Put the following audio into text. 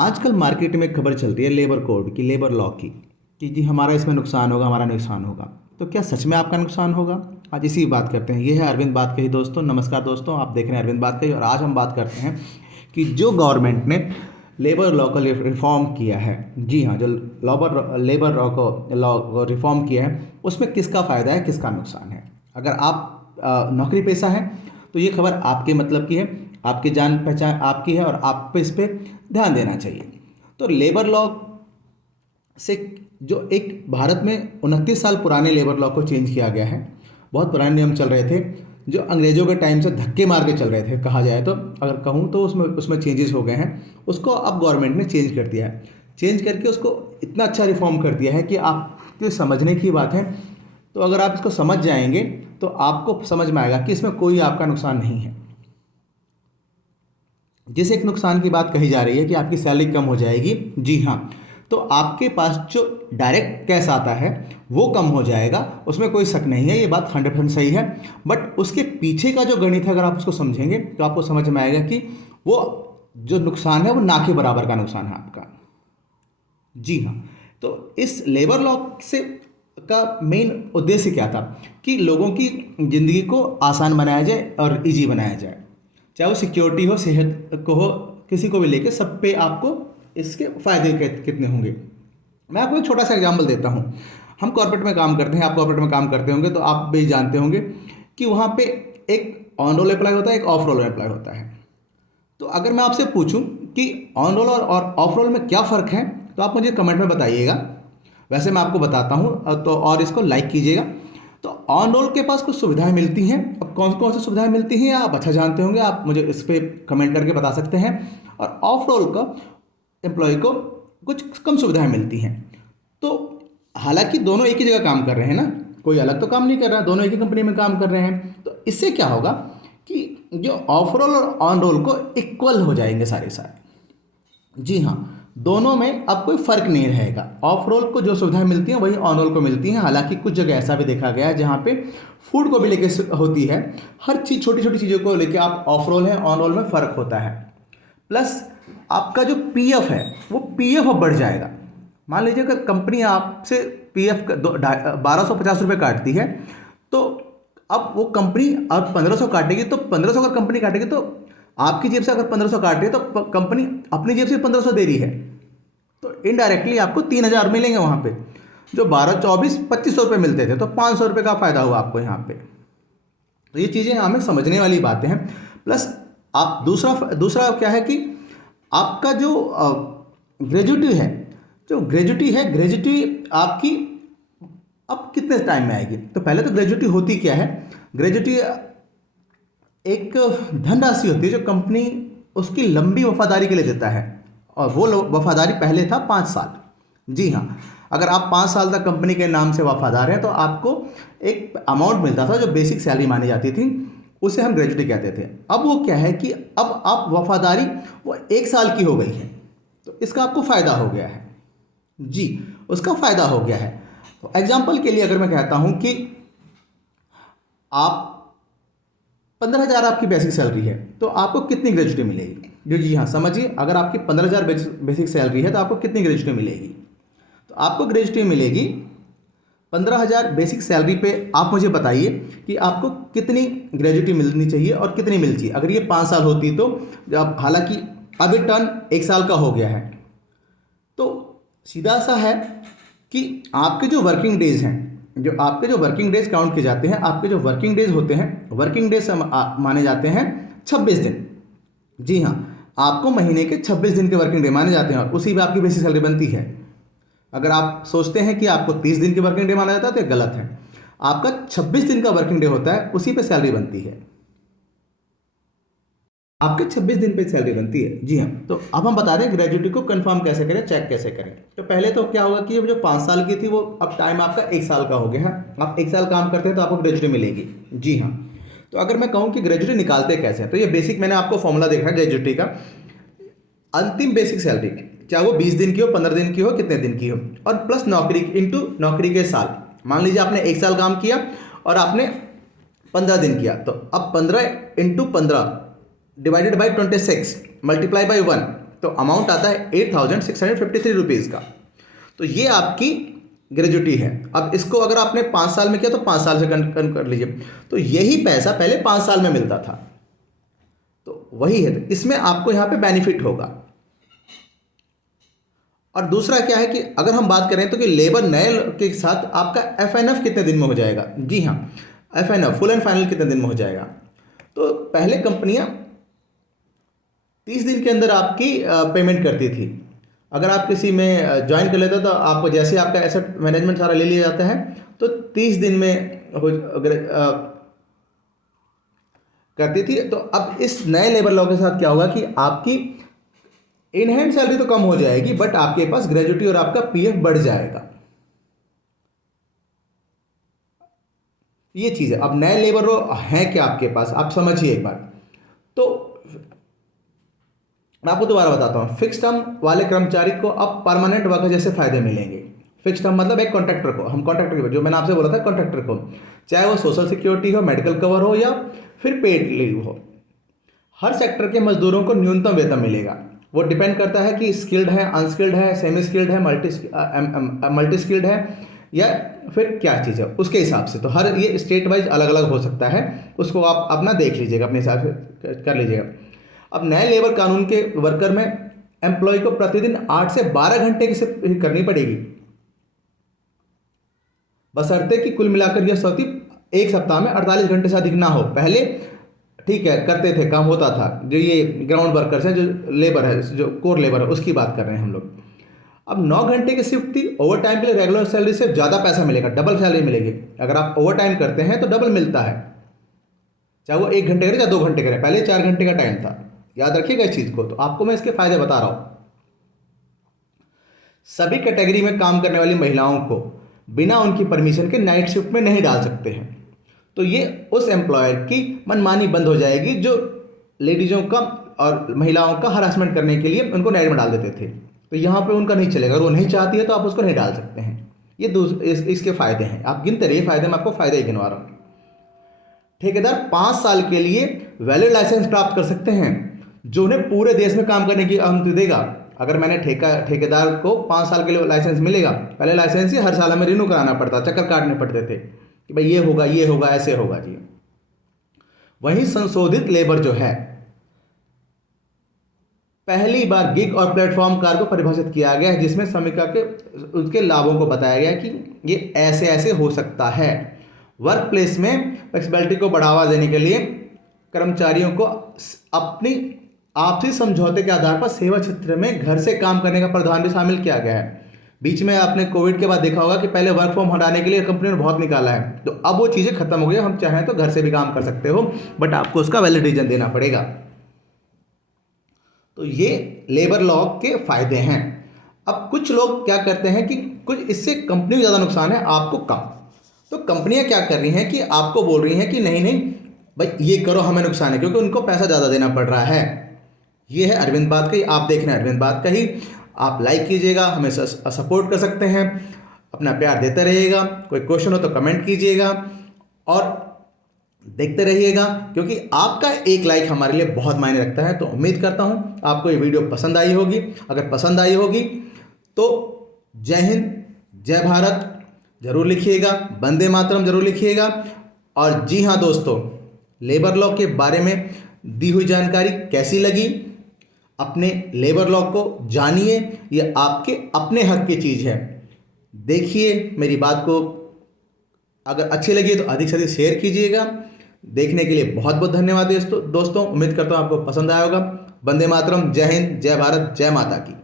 आजकल मार्केट में खबर चल रही है लेबर कोड की, लेबर लॉ की, कि जी हमारा इसमें नुकसान होगा, हमारा नुकसान होगा। तो क्या सच में आपका नुकसान होगा? आज इसी की बात करते हैं। ये है अरविंद बात कही दोस्तों। नमस्कार दोस्तों, आप देख रहे हैं अरविंद बात कही और आज हम बात करते हैं कि जो गवर्नमेंट ने लेबर लॉ को रिफॉर्म किया है, जी हाँ, जो लेबर लॉ को रिफॉर्म किया है उसमें किसका फ़ायदा है, किसका नुकसान है। अगर आप नौकरी पेशा हैं तो ये खबर आपके मतलब की है, आपकी जान पहचान आपकी है और आप पे इस पर ध्यान देना चाहिए। तो लेबर लॉ से जो एक भारत में 29 साल पुराने लेबर लॉ को चेंज किया गया है। बहुत पुराने नियम चल रहे थे जो अंग्रेज़ों के टाइम से धक्के मार के चल रहे थे, कहा जाए तो, अगर कहूँ तो उसमें उसमें चेंजेस हो गए हैं। उसको अब गवर्नमेंट ने चेंज कर दिया है। चेंज करके उसको इतना अच्छा रिफॉर्म कर दिया है कि आपके समझने की बात है। तो अगर आप इसको समझ जाएंगे तो आपको समझ में आएगा कि इसमें कोई आपका नुकसान नहीं है। जिस एक नुकसान की बात कही जा रही है कि आपकी सैलरी कम हो जाएगी, जी हाँ, तो आपके पास जो डायरेक्ट कैश आता है वो कम हो जाएगा, उसमें कोई शक नहीं है, ये बात 100% सही है। बट उसके पीछे का जो गणित है अगर आप उसको समझेंगे तो आपको समझ में आएगा कि वो जो नुकसान है वो ना के बराबर का नुकसान है आपका। जी हाँ। तो इस लेबर लॉ से का मेन उद्देश्य क्या था कि लोगों की ज़िंदगी को आसान बनाया जाए और इजी बनाया जाए। चाहे वो सिक्योरिटी हो, सेहत को हो, किसी को भी लेके सब पे आपको इसके फ़ायदे कितने होंगे। मैं आपको एक छोटा सा एग्जांपल देता हूँ। हम कॉर्पोरेट में काम करते हैं, आप कॉर्पोरेट में काम करते होंगे तो आप भी जानते होंगे कि वहाँ पे एक ऑन रोल एम्प्लॉय होता है, एक ऑफ रोल एम्प्लॉय होता है। तो अगर मैं आपसे पूछूं कि ऑन रोल और ऑफ रोल में क्या फ़र्क है तो आप मुझे कमेंट में बताइएगा। वैसे मैं आपको बताता हूं तो, और इसको लाइक कीजिएगा। तो ऑन रोल के पास कुछ सुविधाएं मिलती हैं। अब कौन कौन सी सुविधाएं मिलती हैं आप अच्छा जानते होंगे, आप मुझे इस पर कमेंट करके बता सकते हैं। और ऑफ रोल का एम्प्लॉय को कुछ कम सुविधाएं मिलती हैं। तो हालांकि दोनों एक ही जगह काम कर रहे हैं ना, कोई अलग तो काम नहीं कर रहा, दोनों एक ही कंपनी में काम कर रहे हैं। तो इससे क्या होगा कि जो ऑफ रोल और ऑन रोल को इक्वल हो जाएंगे सारे सारे। जी हाँ, दोनों में अब कोई फ़र्क नहीं रहेगा। ऑफ रोल को जो सुविधाएं मिलती हैं वही ऑन रोल को मिलती हैं। हालांकि कुछ जगह ऐसा भी देखा गया है जहाँ पे फूड को भी लेके होती है। हर चीज़, छोटी छोटी चीज़ों को लेके आप ऑफ रोल है ऑन रोल में फ़र्क होता है। प्लस आपका जो पीएफ है वो पीएफ अब बढ़ जाएगा। मान लीजिए अगर कंपनी आपसे पीएफ 1250 रुपये काटती है तो अब वो कंपनी अब 1500 काटेगी। तो 1500 अगर कंपनी काटेगी तो आपकी जेब से अगर 1500 काट रही है तो कंपनी अपनी जेब से 1500 दे रही है। तो इनडायरेक्टली आपको 3000 मिलेंगे वहाँ पे। जो 12 24 2500 रुपये मिलते थे तो 500 रुपये का फ़ायदा हुआ आपको यहाँ पे। तो ये चीज़ें हमें समझने वाली बातें हैं। प्लस आप दूसरा क्या है कि आपका जो ग्रेजुटी है, ग्रेजुटी आपकी अब कितने टाइम में आएगी। तो पहले तो ग्रेजुटी होती क्या है, ग्रेजुटी एक धनराशि होती है जो कंपनी उसकी लंबी वफादारी के लिए देता है। और वो वफादारी पहले था 5 साल। जी हाँ, अगर आप 5 साल तक कंपनी के नाम से वफादार हैं तो आपको एक अमाउंट मिलता था जो बेसिक सैलरी मानी जाती थी, उसे हम ग्रेजुटी कहते थे। अब वो क्या है कि अब आप वफादारी वो 1 साल की हो गई है तो इसका आपको फ़ायदा हो गया है। जी, उसका फ़ायदा हो गया है। तो एग्जाम्पल के लिए अगर मैं कहता हूँ कि आप 15,000 आपकी बेसिक सैलरी है तो आपको कितनी ग्रेजुटी मिलेगी। जी हाँ, समझिए, अगर आपकी 15,000 बेसिक सैलरी है तो आपको कितनी ग्रेजुटी मिलेगी। तो आपको ग्रेजुटी मिलेगी 15,000 बेसिक सैलरी पे। आप मुझे बताइए कि आपको कितनी ग्रेजुटी मिलनी चाहिए और कितनी मिलनी चाहिए। अगर ये 5 साल होती तो, अब हालांकि अब ये टर्न 1 साल का हो गया है, तो सीधा सा है कि आपके जो वर्किंग डेज हैं, जो आपके जो वर्किंग डेज काउंट किए जाते हैं, आपके जो वर्किंग डेज होते हैं, वर्किंग डेज माने जाते हैं 26 दिन। जी हाँ, आपको महीने के 26 दिन के वर्किंग डे माने जाते हैं और उसी पे आपकी बेसिक सैलरी बनती है। अगर आप सोचते हैं कि आपको 30 दिन की वर्किंग डे माना जाता है तो ये गलत है। आपका 26 दिन का वर्किंग डे होता है, उसी पे सैलरी बनती है। आपके 26 दिन पे सैलरी बनती है। जी हाँ। तो अब हम बता रहे हैं ग्रेजुटी को कंफर्म कैसे करें, चेक कैसे करें। तो पहले तो क्या होगा कि ये जो 5 साल की थी वो अब टाइम आपका 1 साल का हो गया है। आप 1 साल काम करते हैं तो आपको ग्रेजुटी मिलेगी। जी हाँ। तो अगर मैं कहूँ कि ग्रेजुटी निकालते कैसे हैं, तो ये बेसिक मैंने आपको फॉर्मूला देखा है ग्रेजुटी का। अंतिम बेसिक सैलरी, चाहे वो 20 दिन की हो, 15 दिन की हो, कितने दिन की हो, और प्लस नौकरी इंटू नौकरी के साल। मान लीजिए आपने 1 साल काम किया और आपने 15 दिन किया, तो अब 15 into 15 divided by 26 multiply by 1, तो अमाउंट आता है 8,653 रुपीज़ का। तो ये आपकी ग्रेजुटी है। अब इसको अगर आपने 5 साल में किया तो 5 साल से कन कर लीजिए, तो यही पैसा पहले 5 साल में मिलता था, तो वही है। तो इसमें आपको यहाँ पे बेनिफिट होगा। और दूसरा क्या है कि अगर हम बात करें तो कि लेबर नए के साथ आपका FNF कितने दिन में हो जाएगा। जी हाँ, FNF फुल एंड फाइनल कितने दिन में हो जाएगा। तो पहले कंपनियां 30 दिन के अंदर आपकी पेमेंट करती थी। अगर आप किसी में ज्वाइन कर लेते हो तो आपको जैसे आपका एसेट मैनेजमेंट सारा ले लिया जाता है तो 30 दिन में अगर करती थी। तो अब इस नए लेबर लॉ के साथ क्या होगा कि आपकी इन हैंड सैलरी तो कम हो जाएगी, बट आपके पास ग्रेजुटी और आपका PF बढ़ जाएगा। ये चीज़ है। अब नए लेबर लॉ है क्या आपके पास, आप समझिए एक बार। तो मैं आपको दोबारा बताता हूँ। फिक्स टर्म वाले कर्मचारी को अब परमानेंट वर्कर जैसे फायदे मिलेंगे। फिक्स टर्म मतलब एक कॉन्ट्रैक्टर को, हम कॉन्ट्रैक्टर जो मैंने आपसे बोला था कॉन्ट्रैक्टर को, चाहे वो सोशल सिक्योरिटी हो, मेडिकल कवर हो या फिर पेड लीव हो, हर सेक्टर के मजदूरों को न्यूनतम वेतन मिलेगा। वो डिपेंड करता है कि स्किल्ड है, अनस्किल्ड है, सेमी स्किल्ड है, मल्टी स्किल्ड है या फिर क्या चीज़ है, उसके हिसाब से। तो हर ये स्टेट वाइज अलग अलग हो सकता है, उसको आप अपना देख लीजिएगा, अपने हिसाब से कर लीजिएगा। अब नए लेबर कानून के वर्कर में एम्प्लॉय को प्रतिदिन 8 से 12 घंटे की शिफ्ट करनी पड़ेगी, बशर्ते कि कुल मिलाकर यह सौती एक सप्ताह में 48 घंटे से अधिक ना हो। पहले ठीक है करते थे, काम होता था। जो ये ग्राउंड वर्कर्स हैं, जो लेबर है, जो कोर लेबर है, उसकी बात कर रहे हैं हम लोग। अब 9 घंटे की शिफ्ट थी। ओवर टाइम के लिए रेगुलर सैलरी से ज़्यादा पैसा मिलेगा, डबल सैलरी मिलेगी। अगर आप ओवर टाइम करते हैं तो डबल मिलता है, चाहे वो 1 घंटे करें चाहे 2 घंटे करें। पहले 4 घंटे का टाइम था, याद रखिएगा इस चीज़ को। तो आपको मैं इसके फायदे बता रहा हूँ। सभी कैटेगरी में काम करने वाली महिलाओं को बिना उनकी परमिशन के नाइट शिफ्ट में नहीं डाल सकते हैं। तो ये उस एम्प्लॉयर की मनमानी बंद हो जाएगी जो लेडीज़ों का और महिलाओं का हरासमेंट करने के लिए उनको नाइट में डाल देते थे। तो यहाँ पे उनका नहीं चलेगा। अगर वो नहीं चाहती है तो आप उसको नहीं डाल सकते हैं। ये इसके फ़ायदे हैं, आप गिनते रहिए फ़ायदे, मैं आपको फ़ायदे ही गिनवा रहा हूँ। ठेकेदार 5 साल के लिए वैलिड लाइसेंस प्राप्त कर सकते हैं, जो उन्हें पूरे देश में काम करने की अनुमति देगा। अगर मैंने ठेकेदार को 5 साल के लिए लाइसेंस मिलेगा। पहले लाइसेंस ही हर साल हमें रिन्यू कराना पड़ता, चक्कर काटने पड़ते थे कि भाई ये होगा ऐसे होगा जी। वहीं संशोधित लेबर जो है, पहली बार गिग और प्लेटफॉर्म कार को परिभाषित किया गया है, जिसमें श्रमिका के उसके लाभों को बताया गया कि ये ऐसे ऐसे हो सकता है। वर्क प्लेस में फ्लेक्सिबिलिटी को बढ़ावा देने के लिए कर्मचारियों को अपनी आपसी समझौते के आधार पर सेवा क्षेत्र में घर से काम करने का प्रावधान भी शामिल किया गया है। बीच में आपने कोविड के बाद देखा होगा कि पहले वर्क फ्रॉम हटाने के लिए कंपनी ने बहुत निकाला है, तो अब वो चीज़ें खत्म हो गई। हम चाहें तो घर से भी काम कर सकते हो, बट आपको उसका वैलिड रीजन देना पड़ेगा। तो ये लेबर लॉ के फायदे हैं। अब कुछ लोग क्या करते हैं कि कुछ इससे कंपनी को ज़्यादा नुकसान है, आपको कम। तो कंपनियां क्या कर रही हैं कि आपको बोल रही हैं कि नहीं नहीं भाई ये करो, हमें नुकसान है, क्योंकि उनको पैसा ज़्यादा देना पड़ रहा है। ये है अरविंद बात कही, आप देख रहे हैं अरविंद बात कही। आप लाइक कीजिएगा, हमें सपोर्ट कर सकते हैं, अपना प्यार देते रहिएगा। कोई क्वेश्चन हो तो कमेंट कीजिएगा और देखते रहिएगा, क्योंकि आपका एक लाइक हमारे लिए बहुत मायने रखता है। तो उम्मीद करता हूँ आपको ये वीडियो पसंद आई होगी। अगर पसंद आई होगी तो जय हिंद, जय भारत जरूर लिखिएगा, वंदे मातरम जरूर लिखिएगा। और जी हाँ दोस्तों, लेबर लॉ के बारे में दी हुई जानकारी कैसी लगी, अपने लेबर लॉ को जानिए, ये आपके अपने हक की चीज़ है। देखिए मेरी बात को, अगर अच्छी लगी तो अधिक से अधिक शेयर कीजिएगा। देखने के लिए बहुत बहुत धन्यवाद दोस्तों। उम्मीद करता हूँ आपको पसंद आया होगा। वंदे मातरम, जय हिंद, जय भारत, जय माता की।